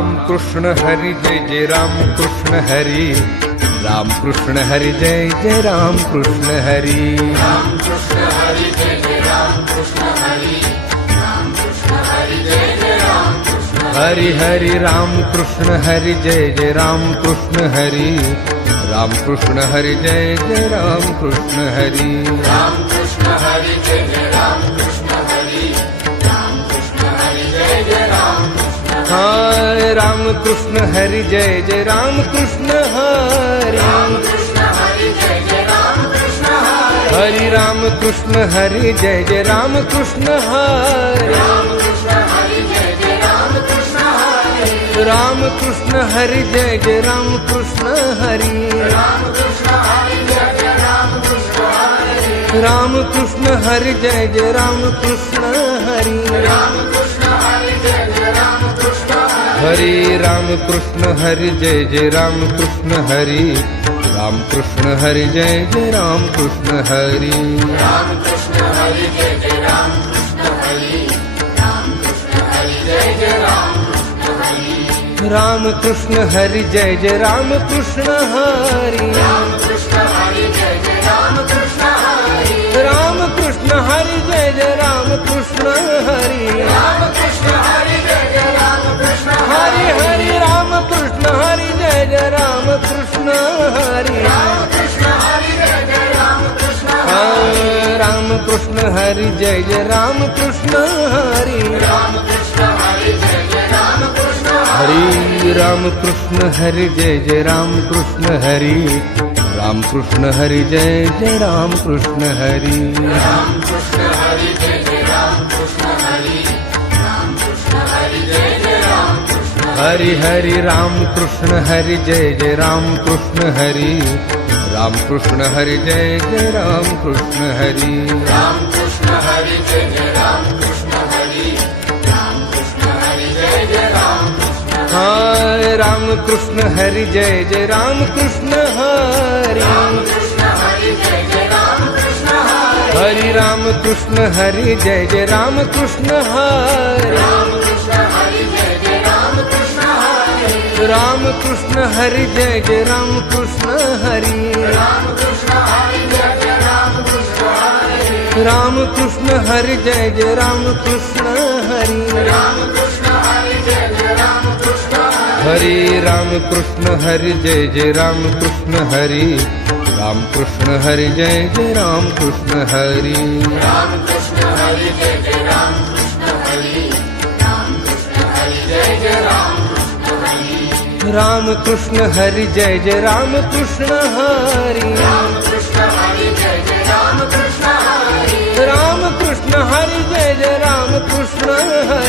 राम कृष्ण हरी जय जय राम कृष्ण हरी राम कृष्ण हरी जय जय राम कृष्ण हरी राम कृष्ण हरि जय जय राम कृष्ण हरि राम कृष्ण हरि जय जय राम कृष्ण हरि हरि राम कृष्ण हरि जय जय राम कृष्ण हरि राम कृष्ण हरि जय जय राम कृष्ण हरि राम कृष्ण हरि जय जय राम कृष्ण हरि राम कृष्ण हरि जय जय राम कृष्ण हाय राम कृष्ण हरि जय जय राम कृष्ण हरि राम कृष्ण हरि जय जय राम कृष्ण हरि हरि राम कृष्ण हरि जय जय राम कृष्ण हरि राम कृष्ण हरि जय जय राम कृष्ण हरि राम कृष्ण हरि जय जय राम कृष्ण हरि राम कृष्ण हरि जय जय राम कृष्ण हरि राम कृष्ण हरि जय जय राम कृष्ण हरि राम कृष्ण हरि जय जय राम कृष्ण हरि हरि राम कृष्ण हरि जय जय राम कृष्ण हरि राम कृष्ण हरि जय जय राम कृष्ण हरि राम कृष्ण हरि जय जय राम कृष्ण हरि राम कृष्ण हरि जय जय राम कृष्ण हरि राम कृष्ण हरि जय जय राम कृष्ण हरि राम कृष्ण हरि जय जय राम कृष्ण हरि राम कृष्ण हरि जय जय राम कृष्ण हरि राम कृष्ण हरि जय जय राम कृष्ण हरि हरि राम कृष्ण हरि जय जय राम कृष्ण हरि राम कृष्ण हरि जय जय राम कृष्ण राम कृष्ण हरि जय जय राम कृष्ण हरि राम कृष्ण हरि जय जय राम कृष्ण हरि राम कृष्ण हरि जय जय राम कृष्ण हरि राम कृष्ण हरि जय जय राम कृष्ण हरि राम कृष्ण हरि जय जय राम कृष्ण हरि राम कृष्ण हरि जय जय राम कृष्ण हरि हरि राम कृष्ण हरि जय जय राम कृष्ण हरि राम कृष्ण हरि जय जय राम कृष्ण हरि राम कृष्ण हरि जय जय राम कृष्ण हरि राम कृष्ण हरि जय जय राम कृष्ण हाय राम कृष्ण हरि जय जय राम कृष्ण हरि राम कृष्ण हरि जय जय राम कृष्ण हरि हरि राम कृष्ण हरि जय जय राम कृष्ण हरि राम कृष्ण हरि जय जय राम कृष्ण हरि राम कृष्ण हरि जय जय राम कृष्ण हरि राम कृष्ण हरि जय जय राम कृष्ण हरि राम कृष्ण हरि जय जय राम कृष्ण हरि राम कृष्ण हरि जय जय राम कृष्ण हरि हरि राम कृष्ण हरि जय जय राम कृष्ण हरि राम कृष्ण हरि जय जय राम कृष्ण हरि राम कृष्ण हरि जय जय राम कृष्ण हरि राम कृष्ण हरि जय जय राम कृष्ण हरि राम कृष्ण हरि जय जय राम कृष्ण हरि राम कृष्ण हरि जय जय राम कृष्ण हरि राम कृष्ण हरि जय जय राम कृष्ण हरि